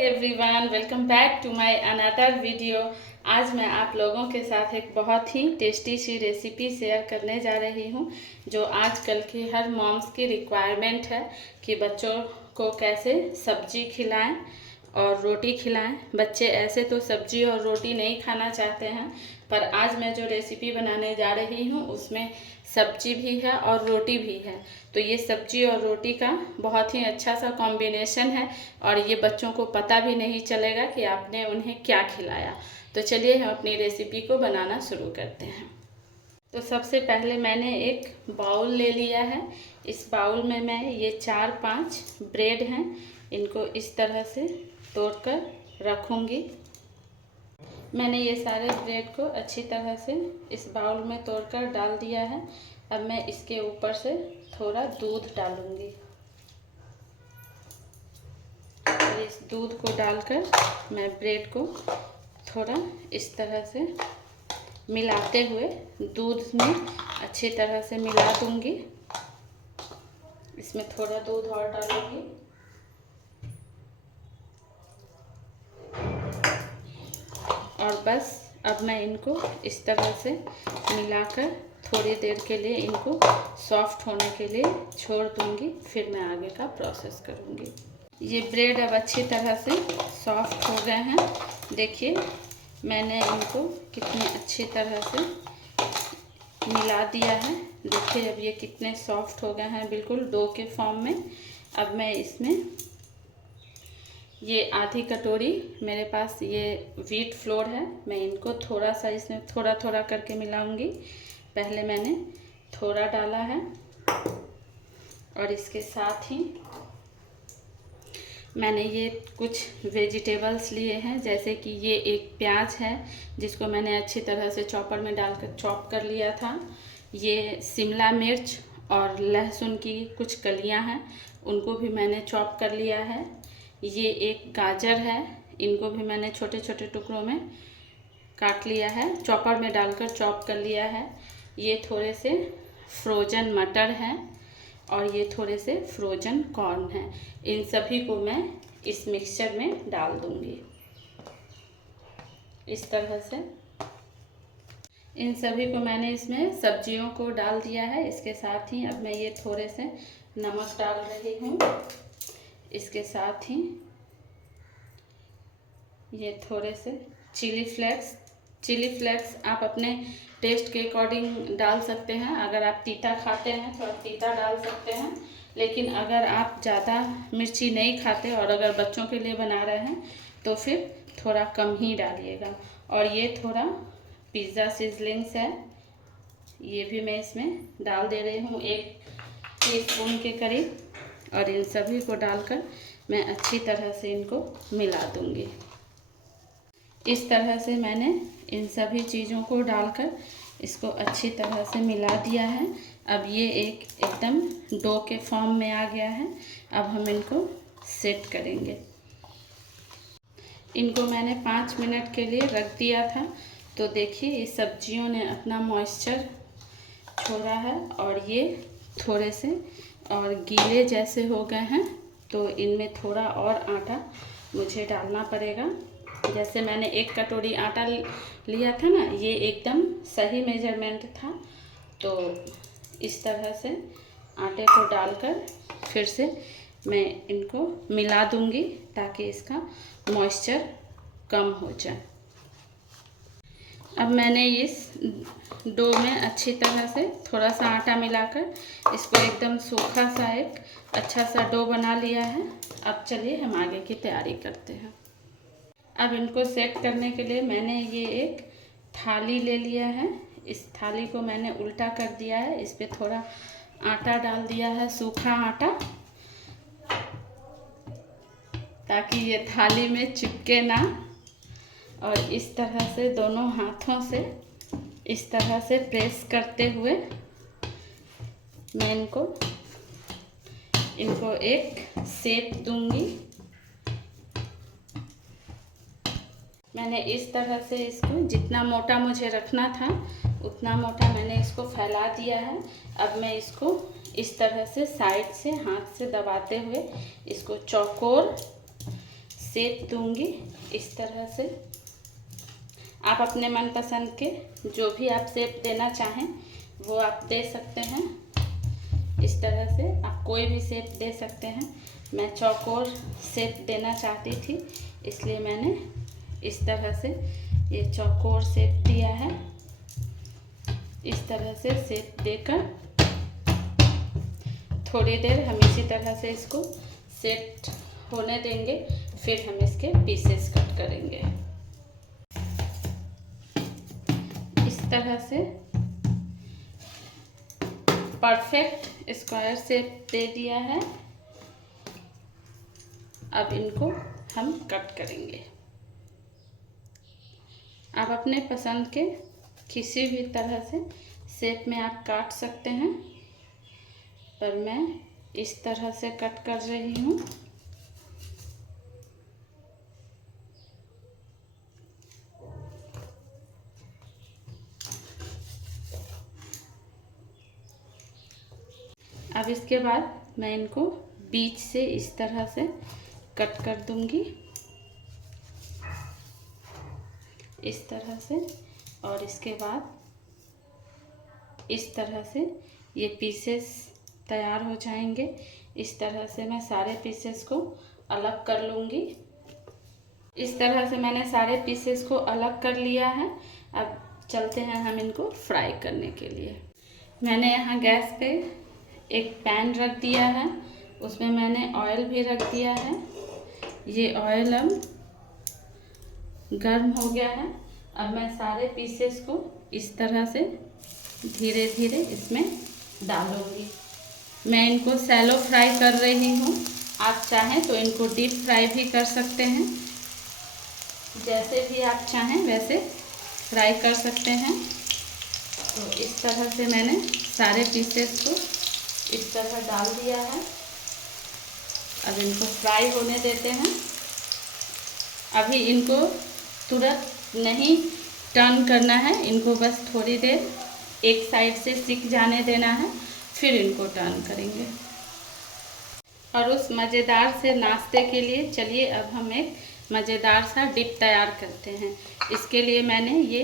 Everyone, welcome back to my another video. आज मैं आप लोगों के साथ एक बहुत ही टेस्टी सी रेसिपी शेयर करने जा रही हूं, जो आजकल की हर मॉम्स की रिक्वायरमेंट है कि बच्चों को कैसे सब्जी खिलाएं और रोटी खिलाएं। बच्चे ऐसे तो सब्जी और रोटी नहीं खाना चाहते हैं, पर आज मैं जो रेसिपी बनाने जा रही हूं उसमें सब्जी भी है और रोटी भी है। तो ये सब्जी और रोटी का बहुत ही अच्छा सा कॉम्बिनेशन है और ये बच्चों को पता भी नहीं चलेगा कि आपने उन्हें क्या खिलाया। तो चलिए हम अपनी रेसिपी को बनाना शुरू करते हैं। तो सबसे पहले मैंने एक बाउल ले लिया है। इस बाउल में मैं ये 4-5 ब्रेड हैं, इनको इस तरह से तोड़कर रखूँगी। मैंने ये सारे ब्रेड को अच्छी तरह से इस बाउल में तोड़कर डाल दिया है। अब मैं इसके ऊपर से थोड़ा दूध डालूँगी। इस दूध को डालकर मैं ब्रेड को थोड़ा इस तरह से मिलाते हुए दूध में अच्छी तरह से मिला दूँगी। इसमें थोड़ा दूध और डालूँगी। और बस अब मैं इनको इस तरह से मिलाकर थोड़ी देर के लिए इनको सॉफ्ट होने के लिए छोड़ दूँगी, फिर मैं आगे का प्रोसेस करूँगी। ये ब्रेड अब अच्छी तरह से सॉफ्ट हो गए हैं। देखिए मैंने इनको कितनी अच्छी तरह से मिला दिया है। देखिए अब ये कितने सॉफ्ट हो गए हैं, बिल्कुल डो के फॉर्म में। अब मैं इसमें ये आधी कटोरी मेरे पास ये व्हीट फ्लोर है, मैं इनको थोड़ा सा इसमें थोड़ा थोड़ा करके मिलाऊंगी। पहले मैंने थोड़ा डाला है और इसके साथ ही मैंने ये कुछ वेजिटेबल्स लिए हैं, जैसे कि ये एक प्याज है जिसको मैंने अच्छी तरह से चॉपर में डालकर चॉप कर लिया था। ये शिमला मिर्च और लहसुन की कुछ कलियां हैं, उनको भी मैंने चॉप कर लिया है। ये एक गाजर है, इनको भी मैंने छोटे छोटे टुकड़ों में काट लिया है, चॉपर में डालकर चॉप कर लिया है। ये थोड़े से फ्रोजन मटर हैं और ये थोड़े से फ्रोजन कॉर्न हैं। इन सभी को मैं इस मिक्सचर में डाल दूंगी इस तरह से। इन सभी को मैंने इसमें सब्जियों को डाल दिया है। इसके साथ ही अब मैं ये थोड़े से नमक डाल रही हूँ। इसके साथ ही ये थोड़े से चिली फ्लेक्स आप अपने टेस्ट के अकॉर्डिंग डाल सकते हैं। अगर आप तीता खाते हैं तो आप तीता डाल सकते हैं, लेकिन अगर आप ज़्यादा मिर्ची नहीं खाते और अगर बच्चों के लिए बना रहे हैं तो फिर थोड़ा कम ही डालिएगा। और ये थोड़ा पिज़्ज़ा सीजलिंग्स है, ये भी मैं इसमें डाल दे रही हूँ 1 टीस्पून के करीब। और इन सभी को डालकर मैं अच्छी तरह से इनको मिला दूँगी। इस तरह से मैंने इन सभी चीज़ों को डालकर इसको अच्छी तरह से मिला दिया है। अब ये एकदम डो के फॉर्म में आ गया है। अब हम इनको सेट करेंगे। इनको मैंने 5 मिनट के लिए रख दिया था। तो देखिए ये सब्जियों ने अपना मॉइस्चर छोड़ा है और ये थोड़े से और गीले जैसे हो गए हैं, तो इनमें थोड़ा और आटा मुझे डालना पड़ेगा। जैसे मैंने 1 कटोरी आटा लिया था ना, ये एकदम सही मेजरमेंट था। तो इस तरह से आटे को डालकर फिर से मैं इनको मिला दूंगी ताकि इसका मॉइस्चर कम हो जाए। अब मैंने इस डो में अच्छी तरह से थोड़ा सा आटा मिलाकर इसको एकदम सूखा सा एक अच्छा सा डो बना लिया है। अब चलिए हम आगे की तैयारी करते हैं। अब इनको सेट करने के लिए मैंने ये एक थाली ले लिया है। इस थाली को मैंने उल्टा कर दिया है, इस पर थोड़ा आटा डाल दिया है, सूखा आटा, ताकि ये थाली में चिपके ना। और इस तरह से दोनों हाथों से इस तरह से प्रेस करते हुए मैं इनको एक शेप दूंगी। मैंने इस तरह से इसको जितना मोटा मुझे रखना था उतना मोटा मैंने इसको फैला दिया है। अब मैं इसको इस तरह से साइड से हाथ से दबाते हुए इसको चौकोर शेप दूंगी इस तरह से। आप अपने मनपसंद के जो भी आप शेप देना चाहें वो आप दे सकते हैं। इस तरह से आप कोई भी शेप दे सकते हैं। मैं चौकोर शेप देना चाहती थी, इसलिए मैंने इस तरह से ये चौकोर शेप दिया है। इस तरह से शेप देकर थोड़ी देर हम इसी तरह से इसको सेट होने देंगे, फिर हम इसके पीसेस कट करेंगे। इस तरह से परफेक्ट स्क्वायर शेप दे दिया है। अब इनको हम कट करेंगे। आप अपने पसंद के किसी भी तरह से शेप में आप काट सकते हैं, पर मैं इस तरह से कट कर रही हूँ। अब इसके बाद मैं इनको बीच से इस तरह से कट कर दूंगी, इस तरह से। और इसके बाद इस तरह से ये पीसेस तैयार हो जाएंगे। इस तरह से मैं सारे पीसेस को अलग कर लूँगी। इस तरह से मैंने सारे पीसेस को अलग कर लिया है। अब चलते हैं हम इनको फ्राई करने के लिए। मैंने यहाँ गैस पे एक पैन रख दिया है, उसमें मैंने ऑयल भी रख दिया है। ये ऑयल अब गर्म हो गया है। अब मैं सारे पीसेस को इस तरह से धीरे धीरे इसमें डालूंगी। मैं इनको सैलो फ्राई कर रही हूँ। आप चाहें तो इनको डीप फ्राई भी कर सकते हैं। जैसे भी आप चाहें वैसे फ्राई कर सकते हैं। तो इस तरह से मैंने सारे पीसेस को इस तरह डाल दिया है। अब इनको फ्राई होने देते हैं। अभी इनको तुरंत नहीं टर्न करना है, इनको बस थोड़ी देर एक साइड से सिक जाने देना है, फिर इनको टर्न करेंगे। और उस मज़ेदार से नाश्ते के लिए चलिए अब हम एक मज़ेदार सा डिप तैयार करते हैं। इसके लिए मैंने ये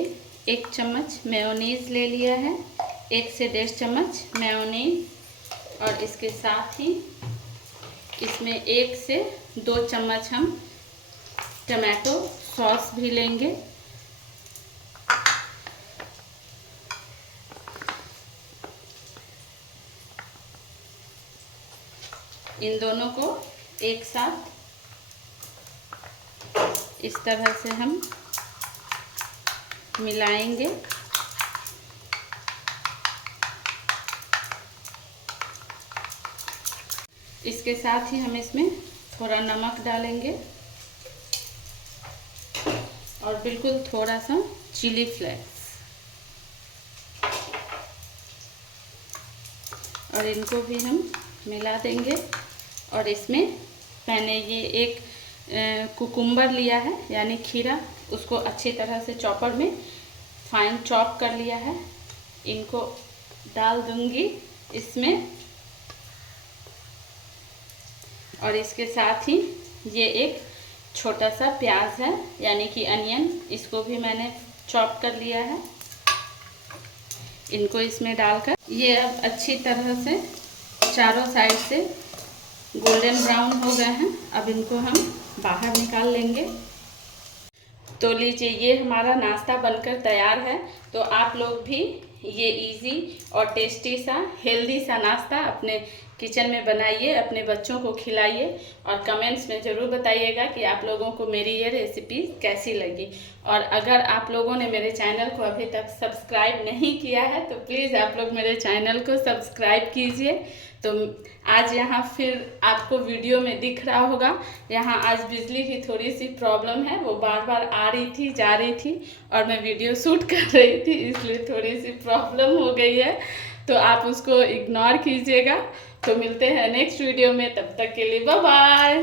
1 चम्मच मेयोनीज़ ले लिया है, 1 से 1.5 चम्मच मेयोनीज़। और इसके साथ ही इसमें 1 से 2 चम्मच हम टमाटो सॉस भी लेंगे। इन दोनों को एक साथ इस तरह से हम मिलाएंगे। इसके साथ ही हम इसमें थोड़ा नमक डालेंगे और बिल्कुल थोड़ा सा चिली फ्लेक्स, और इनको भी हम मिला देंगे। और इसमें मैंने ये एक कुकुम्बर लिया है, यानी खीरा, उसको अच्छी तरह से चॉपर में फाइन चॉप कर लिया है। इनको डाल दूंगी इसमें। और इसके साथ ही ये एक छोटा सा प्याज है, यानी कि अनियन, इसको भी मैंने चॉप कर लिया है। इनको इसमें डालकर ये अब अच्छी तरह से चारों साइड से गोल्डन ब्राउन हो गए हैं। अब इनको हम बाहर निकाल लेंगे। तो लीजिए, ये हमारा नाश्ता बनकर तैयार है। तो आप लोग भी ये इजी और टेस्टी सा हेल्दी सा नाश्ता अपने किचन में बनाइए, अपने बच्चों को खिलाइए और कमेंट्स में ज़रूर बताइएगा कि आप लोगों को मेरी ये रेसिपी कैसी लगी। और अगर आप लोगों ने मेरे चैनल को अभी तक सब्सक्राइब नहीं किया है तो प्लीज़ आप लोग मेरे चैनल को सब्सक्राइब कीजिए। तो आज यहाँ फिर आपको वीडियो में दिख रहा होगा, यहाँ आज बिजली की थोड़ी सी प्रॉब्लम है, वो बार बार आ रही थी जा रही थी और मैं वीडियो शूट कर रही थी, इसलिए थोड़ी सी प्रॉब्लम हो गई है। तो आप उसको इग्नोर कीजिएगा। तो मिलते हैं नेक्स्ट वीडियो में, तब तक के लिए बाय बाय।